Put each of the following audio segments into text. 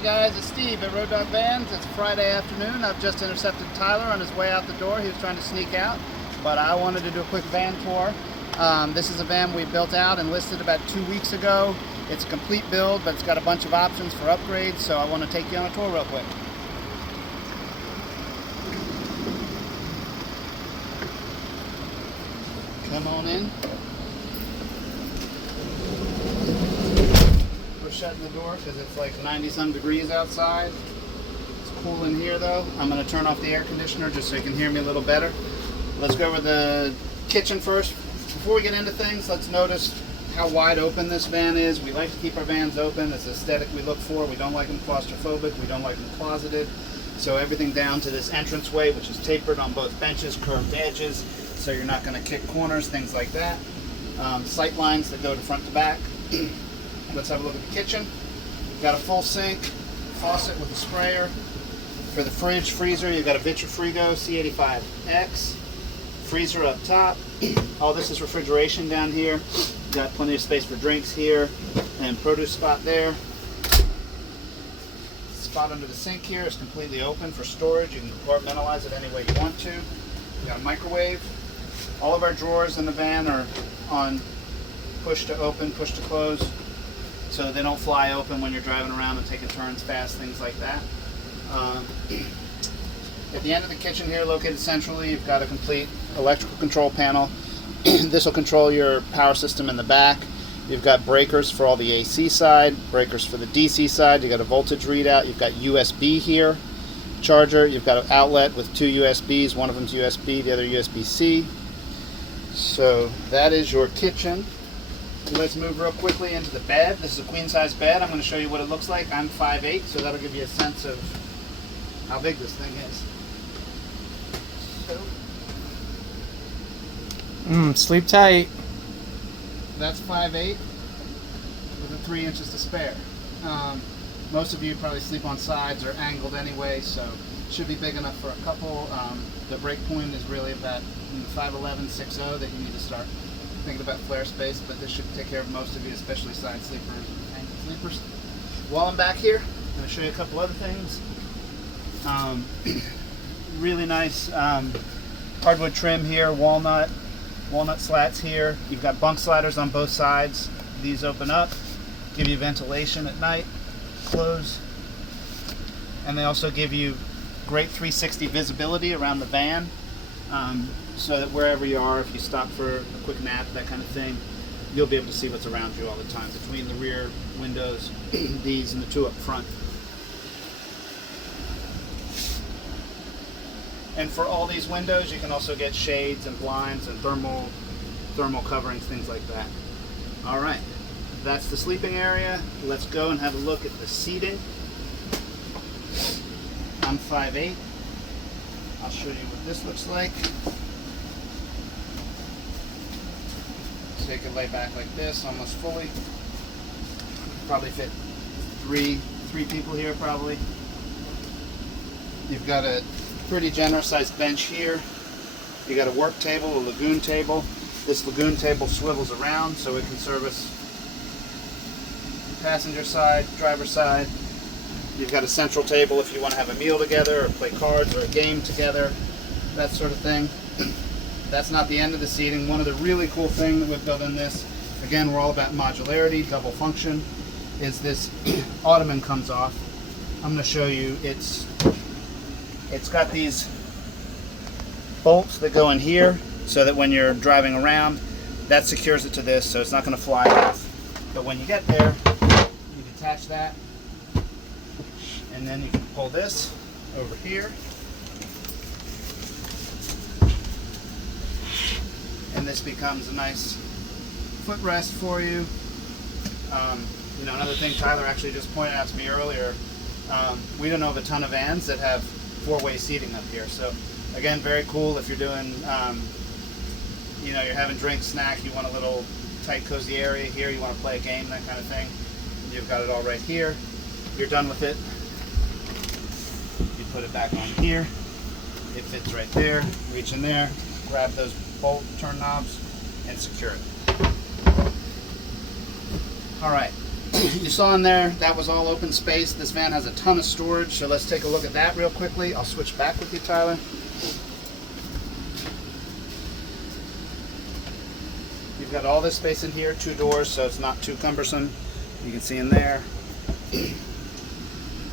Hey guys, it's Steve at Road Dog Vans. It's Friday afternoon. I've just intercepted Tyler on his way out the door. He was trying to sneak out, but I wanted to do a quick van tour. This is a van we built out and listed about 2 weeks ago. It's a complete build, but it's got a bunch of options for upgrades, so I want to take you on a tour real quick. Come on in. We're shutting the door because it's like 90-some degrees outside. It's cool in here though. I'm going to turn off the air conditioner just so you can hear me a little better. Let's go over the kitchen first. Before we get into things, let's notice how wide open this van is. We like to keep our vans open. It's the aesthetic we look for. We don't like them claustrophobic. We don't like them closeted. So everything down to this entranceway, which is tapered on both benches, curved edges, so you're not going to kick corners, things like that. Sight lines that go to front to back. Let's have a look at the kitchen. We've got a full sink, faucet with a sprayer. For the fridge, freezer, you've got a Vitrifrigo C85X. Freezer up top. All this is refrigeration down here. You've got plenty of space for drinks here and produce spot there. Spot under the sink here is completely open for storage. You can compartmentalize it any way you want to. We've got a microwave. All of our drawers in the van are on push to open, push to close, so they don't fly open when you're driving around and taking turns fast, things like that. At the end of the kitchen here, located centrally, you've got a complete electrical control panel. This will control your power system in the back. You've got breakers for all the AC side, breakers for the DC side. You've got a voltage readout. You've got USB here, charger. You've got an outlet with two USBs. One of them's USB, the other USB-C. So that is your kitchen. Let's move real quickly into the bed. This is a queen size bed. I'm going to show you what it looks like. I'm 5'8", so that'll give you a sense of how big this thing is. So, sleep tight. that's 5'8", with 3 inches to spare. Most of you probably sleep on sides or angled anyway, so it should be big enough for a couple. The break point is really about 5'11", 6'0", that you need to start thinking about flare space, but this should take care of most of you, especially side sleepers and ankle sleepers. While I'm back here, I'm going to show you a couple other things. Really nice hardwood trim here, walnut slats here. You've got bunk sliders on both sides. These open up, give you ventilation at night, close, and they also give you great 360 visibility around the van. So that wherever you are, if you stop for a quick nap, that kind of thing, you'll be able to see what's around you all the time between the rear windows, these and the two up front. And for all these windows, you can also get shades and blinds and thermal coverings, things like that. All right, that's the sleeping area. Let's go and have a look at the seating. I'm 5'8". I'll show you what this looks like. So you can lay back like this, almost fully. Probably fit three people here, probably. You've got a pretty generous sized bench here. You got a work table, a lagoon table. This lagoon table swivels around so it can service passenger side, driver side. You've got a central table if you want to have a meal together or play cards or a game together, that sort of thing. That's not the end of the seating. One of the really cool things that we've built in this, again, we're all about modularity, double function, is this ottoman comes off. I'm going to show you. It's got these bolts that go in here so that when you're driving around, that secures it to this, so it's not going to fly off. But when you get there, you detach that, and then you can pull this over here, and this becomes a nice footrest for you. Another thing Tyler actually just pointed out to me earlier, we don't know of a ton of vans that have four-way seating up here. So again, very cool if you're doing, you're having drinks, snack, you want a little tight, cozy area here, you want to play a game, that kind of thing. You've got it all right here. You're done with it. You put it back on here. It fits right there. Reach in there, grab those bolt turn knobs, and secure it. All right, You saw in there, that was all open space. This van has a ton of storage, so let's take a look at that real quickly. I'll switch back with you, Tyler. You've got all this space in here, 2 doors, so it's not too cumbersome. You can see in there.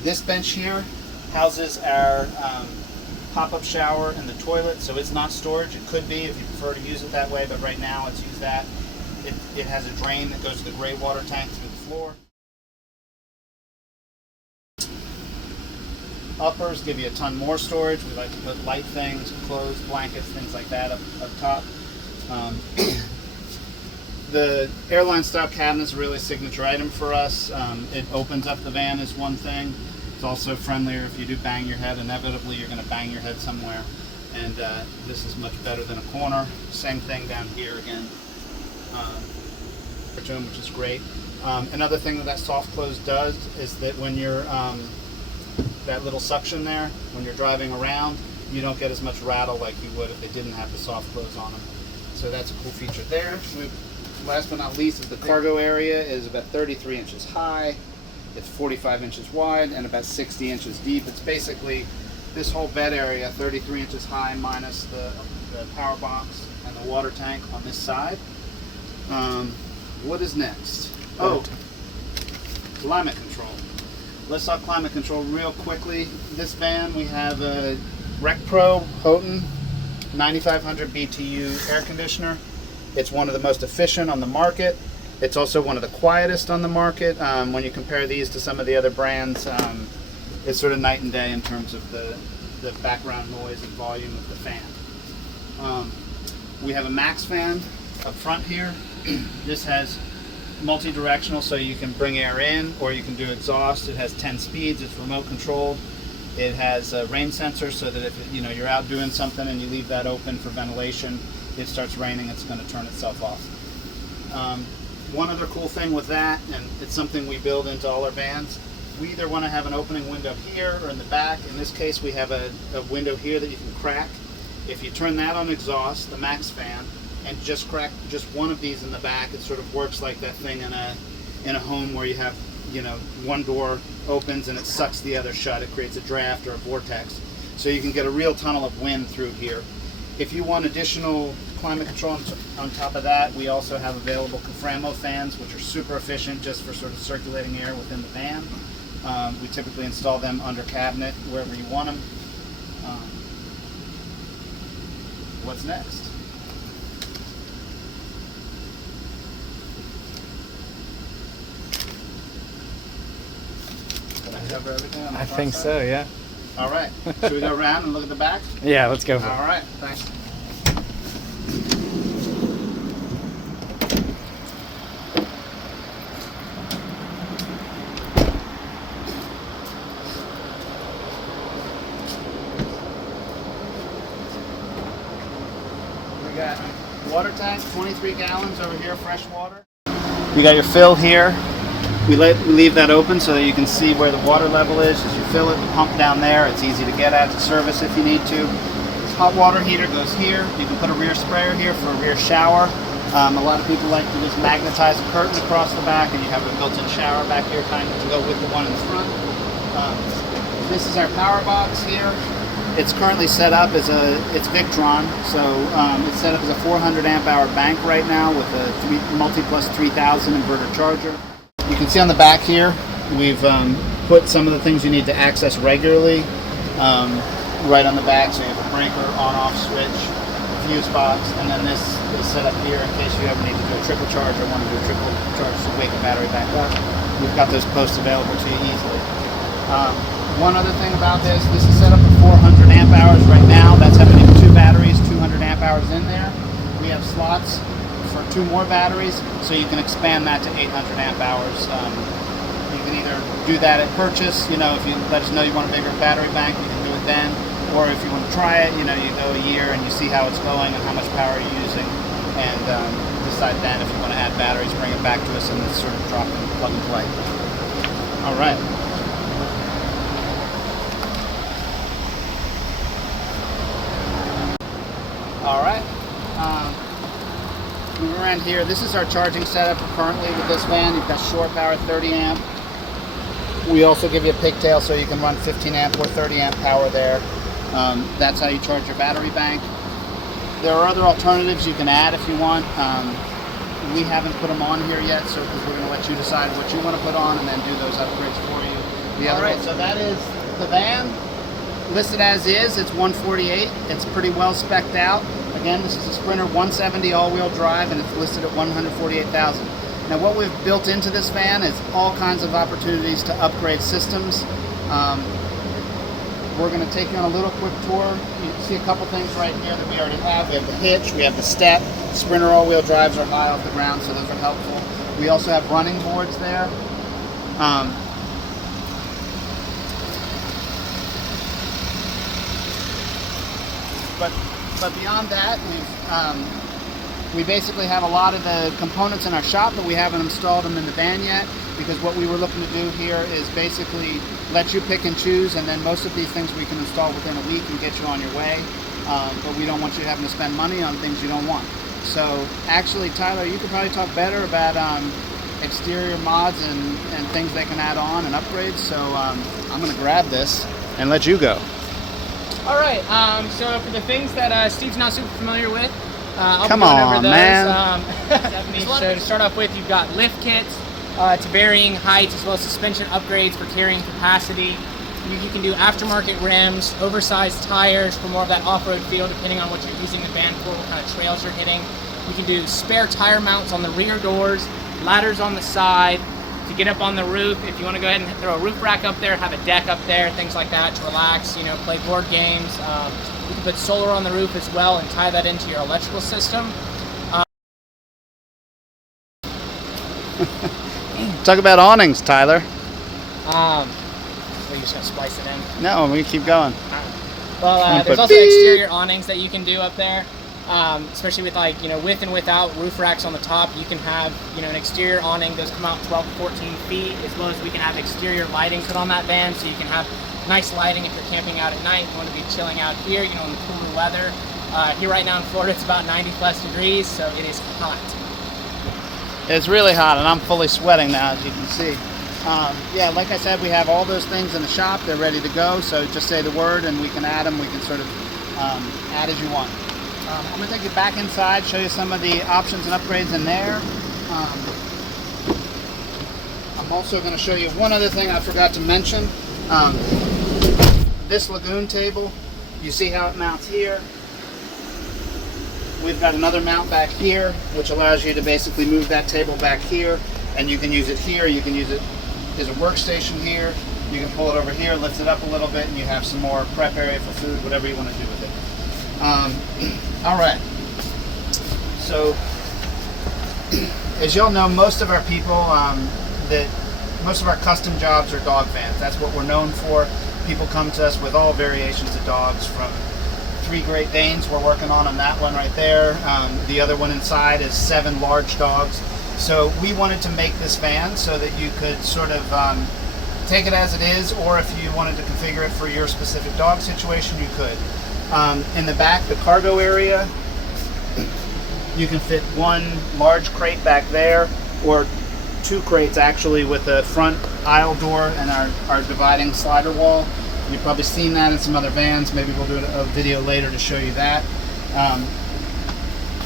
This bench here houses our pop-up shower and the toilet, so it's not storage. It could be if you prefer to use it that way, but right now let's use that. It has a drain that goes to the gray water tank through the floor. Uppers give you a ton more storage. We like to put light things, clothes, blankets, things like that up top. The airline style cabinet is a really signature item for us. It opens up the van is one thing. It's also friendlier if you do bang your head. Inevitably you're going to bang your head somewhere, and this is much better than a corner. Same thing down here again, which is great. Another thing that soft close does is that when you're that little suction there, when you're driving around, you don't get as much rattle like you would if they didn't have the soft close on them. So that's a cool feature there. Last but not least is the cargo area is about 33 inches high. It's 45 inches wide and about 60 inches deep. It's basically this whole bed area, 33 inches high minus the power box and the water tank on this side. What is next? Oh, climate control. Let's talk climate control real quickly. This van, we have a Rec Pro Houghton 9500 BTU air conditioner. It's one of the most efficient on the market. It's also one of the quietest on the market. When you compare these to some of the other brands, it's sort of night and day in terms of the background noise and volume of the fan. We have a max fan up front here. This has multi-directional, so you can bring air in or you can do exhaust. It has 10 speeds. It's remote controlled. It has a rain sensor, so that if you're out doing something and you leave that open for ventilation, it starts raining, it's going to turn itself off. One other cool thing with that, and it's something we build into all our vans, we either want to have an opening window here or in the back. In this case, we have a window here that you can crack. If you turn that on exhaust, the max fan, and just crack just one of these in the back, it sort of works like that thing in a home where you have, one door opens and it sucks the other shut. It creates a draft or a vortex. So you can get a real tunnel of wind through here. If you want additional climate control on top of that, we also have available Caframo fans, which are super efficient just for sort of circulating air within the van. We typically install them under cabinet, wherever you want them. What's next? Did I cover everything on the front think side? so, yeah. All right. Should we go around and look at the back? Yeah, let's go for it. All right. Thanks. We got water tank, 23 gallons over here, fresh water. You got your fill here. We leave that open so that you can see where the water level is. As you fill it, the pump down there, it's easy to get at to service if you need to. This hot water heater goes here. You can put a rear sprayer here for a rear shower. A lot of people like to just magnetize a curtain across the back, and you have a built-in shower back here kind of to go with the one in the front. This is our power box here. It's currently set up as it's Victron, so it's set up as a 400 amp hour bank right now with a multi-plus 3000 inverter charger. You can see on the back here, we've put some of the things you need to access regularly right on the back. So you have a breaker, on-off switch, fuse box, and then this is set up here in case you ever need to do a trickle charge or want to do a trickle charge to wake a battery back up. We've got those posts available to you easily. One other thing about this is set up for 400 amp hours right now. That's having 2 batteries, 200 amp hours in there. We have slots for 2 more batteries, so you can expand that to 800 amp hours. You can either do that at purchase, if you let us know you want a bigger battery bank, you can do it then, or if you want to try it, you go a year and you see how it's going and how much power you're using, and decide then if you want to add batteries, bring it back to us, and it's sort of drop and plug and play. All right. All right. Move around here. This is our charging setup currently with this van. You've got shore power, 30 amp. We also give you a pigtail so you can run 15 amp or 30 amp power there. That's how you charge your battery bank. There are other alternatives you can add if you want. We haven't put them on here yet, so we're going to let you decide what you want to put on and then do those upgrades for you. All right, so that is the van. Listed as is, it's 148. It's pretty well specced out. Again, this is a Sprinter 170 all-wheel drive, and it's listed at 148,000. Now, what we've built into this van is all kinds of opportunities to upgrade systems. We're going to take you on a little quick tour. You can see a couple things right here that we already have. We have the hitch, we have the step. Sprinter all-wheel drives are high off the ground, so those are helpful. We also have running boards there. But beyond that, we basically have a lot of the components in our shop, but we haven't installed them in the van yet, because what we were looking to do here is basically let you pick and choose, and then most of these things we can install within a week and get you on your way. But we don't want you having to spend money on things you don't want. So actually, Tyler, you could probably talk better about exterior mods and things they can add on and upgrades. So I'm going to grab this and let you go. All right, so for the things that Steve's not super familiar with, I'll Come be going on, over those. man. So to start off with, you've got lift kits to varying heights, as well as suspension upgrades for carrying capacity. You can do aftermarket rims, oversized tires for more of that off-road feel, depending on what you're using the van for, what kind of trails you're hitting. You can do spare tire mounts on the rear doors, ladders on the side, to get up on the roof. If you want to go ahead and throw a roof rack up there, have a deck up there, things like that to relax, you know, play board games. You can put solar on the roof as well and tie that into your electrical system. Talk about awnings, Tyler. We're just gonna splice it in. No, we keep going. Well, there's also exterior awnings that you can do up there. Especially with, like, you know, with and without roof racks on the top. You can have, you know, an exterior awning. Those come out 12 to 14 feet, as well as we can have exterior lighting put on that van, so you can have nice lighting if you're camping out at night. You want to be chilling out here, you know, in the cooler weather. Here right now in Florida, it's about 90 plus degrees, so it is hot. It's really hot, and I'm fully sweating now, as you can see. Yeah, like I said, we have all those things in the shop. They're ready to go, so just say the word and we can add them. We can sort of add as you want. I'm going to take you back inside, show you some of the options and upgrades in there. I'm also going to show you one other thing I forgot to mention. This lagoon table, you see how it mounts here? We've got another mount back here, which allows you to basically move that table back here, and you can use it here. You can use it as a workstation here. You can pull it over here, lift it up a little bit, and you have some more prep area for food, whatever you want to do with it. All right, so as y'all know, most of our people, most of our custom jobs are dog vans. That's what we're known for. People come to us with all variations of dogs, from 3 Great Danes we're working on that one right there. The other one inside is 7 large dogs. So we wanted to make this van so that you could sort of take it as it is, or if you wanted to configure it for your specific dog situation, you could. In the back, the cargo area, you can fit 1 large crate back there, or 2 crates actually, with the front aisle door and our dividing slider wall. You've probably seen that in some other vans. Maybe we'll do a video later to show you that.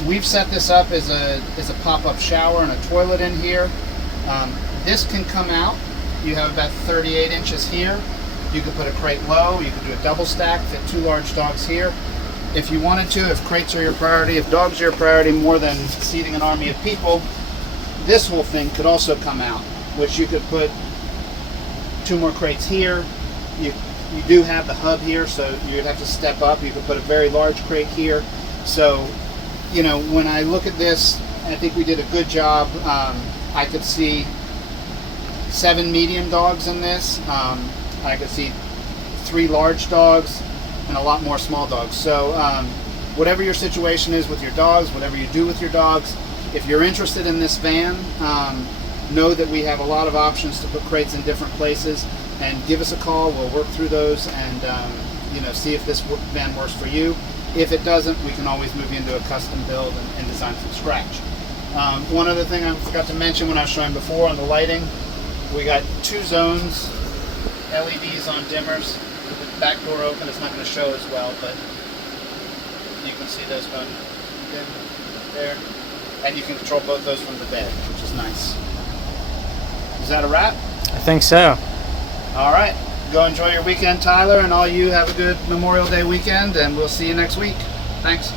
We've set this up as a pop-up shower and a toilet in here. This can come out. You have about 38 inches here. You could put a crate low, you could do a double stack, fit 2 large dogs here. If you wanted to, if crates are your priority, if dogs are your priority more than seating an army of people, this whole thing could also come out, which you could put 2 more crates here. You do have the hub here, so you'd have to step up. You could put a very large crate here. So, you know, when I look at this, I think we did a good job. I could see 7 medium dogs in this. I could see 3 large dogs and a lot more small dogs. So whatever your situation is with your dogs, whatever you do with your dogs, if you're interested in this van, know that we have a lot of options to put crates in different places, and give us a call. We'll work through those and you know, see if this van works for you. If it doesn't, we can always move you into a custom build and design from scratch. One other thing I forgot to mention when I was showing before on the lighting, we got 2 zones, LEDs on dimmers. With the back door open, it's not going to show as well, but you can see those going dim there. And you can control both those from the bed, which is nice. Is that a wrap? I think so. All right. Go enjoy your weekend, Tyler, and all you have a good Memorial Day weekend, and we'll see you next week. Thanks.